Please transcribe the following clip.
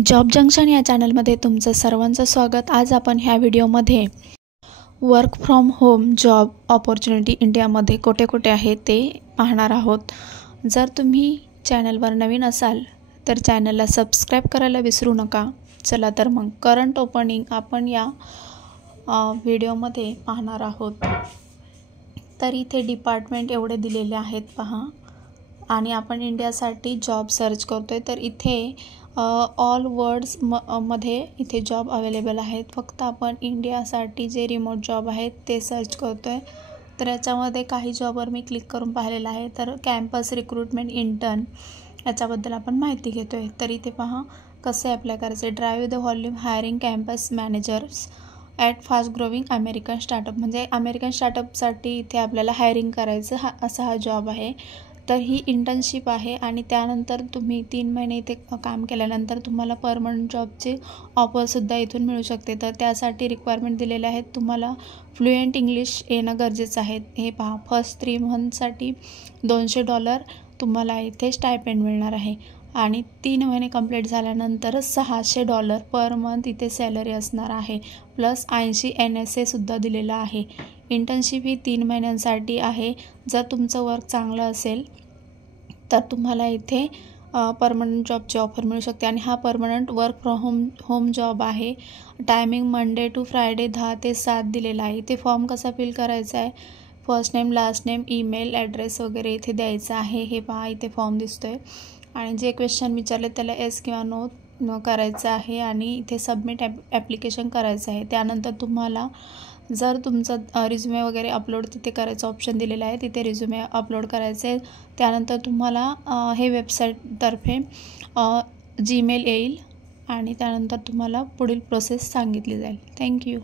Job junction या चॅनलमध्ये तुमचं सर्वांचं स्वागत। आज आपण ह्या व्हिडिओमध्ये work from home job opportunity इंडियामध्ये कोठे कोठे आहे ते पाहणार आहोत। जर तुम्ही चॅनलवर नवीन असाल तर चॅनलला सबस्क्राइब करायला विसरू नका। चला तर मग करंट ओपनिंग आपण या व्हिडिओमध्ये पाहणार आहोत। तर इथे डिपार्टमेंट एवढे दिलेले आहेत पहा, आणि आपण इंडियासाठी जॉब सर्च करतोय तर इथे ऑल वर्ड्स मध्ये इथे जॉब अवेलेबल आहेत। फक्त आपण इंडियासाठी जे रिमोट जॉब आहेत ते सर्च करतोय। तर याच्यामध्ये काही जॉबवर मी क्लिक करून पाहिलेलं आहे। तर कॅम्पस रिक्रूटमेंट इंटर्न याच्याबद्दल आपण माहिती घेतोय। तर इथे पहा कसे अप्लाय करायचे। Drive the volume hiring campus managers at fast growing American startup, म्हणजे अमेरिकन स्टार्टअपसाठी इथे आपल्याला हायरिंग करायचं असा हा जॉब आहे। तर ही इंटर्नशिप आहे आणि त्यानंतर तुम्ही 3 महिने इथे काम केल्यानंतर तुम्हाला परमनंट जॉबचे ऑफरसुद्धा इथून मिळू शकते। तर त्यासाठी रिक्वायरमेंट दिलेले आहेत। तुम्हाला फ्लुएंट इंग्लिश येणं गरजेचं आहे। हे पहा, फर्स्ट 3 मंथसाठी $200 तुम्हाला इथे स्टायपेंड मिळणार आहे आणि 3 महिने कंप्लीट झाल्यानंतर $600 पर मंथ इथे सॅलरी असणार आहे, प्लस 80 NSA सुद्धा दिलेला आहे। इंटर्नशिप ही 3 महिन्यांसाठी आहे। जर तुमचं वर्क चांगलं असेल तर तुम्हाला इथे परमनंट जॉबची ऑफर मिळू शकते आणि हा permanent work from home job आहे। टायमिंग मंडे टू फ्रायडे 10 ते 7 दिलेला आहे। इथे फॉर्म कसा फिल करायचा आहे, first name, last name, email address वगैरे इथे द्यायचा आहे। हे पहा इथे फॉर्म दिसतोय आणि जे क्वेश्चन विचारले त्याला येस किंवा नो करायचं आहे आणि इथे सबमिट ॲप्लिकेशन करायचं आहे। त्यानंतर तुम्हाला जर तुमचं रिझ्युमे वगैरे अपलोड तिथे करायचं ऑप्शन दिलेलं आहे, तिथे रिझ्युमे अपलोड करायचे। त्यानंतर तुम्हाला हे वेबसाईटतर्फे जीमेल येईल आणि त्यानंतर तुम्हाला पुढील प्रोसेस सांगितली जाईल। थँक्यू।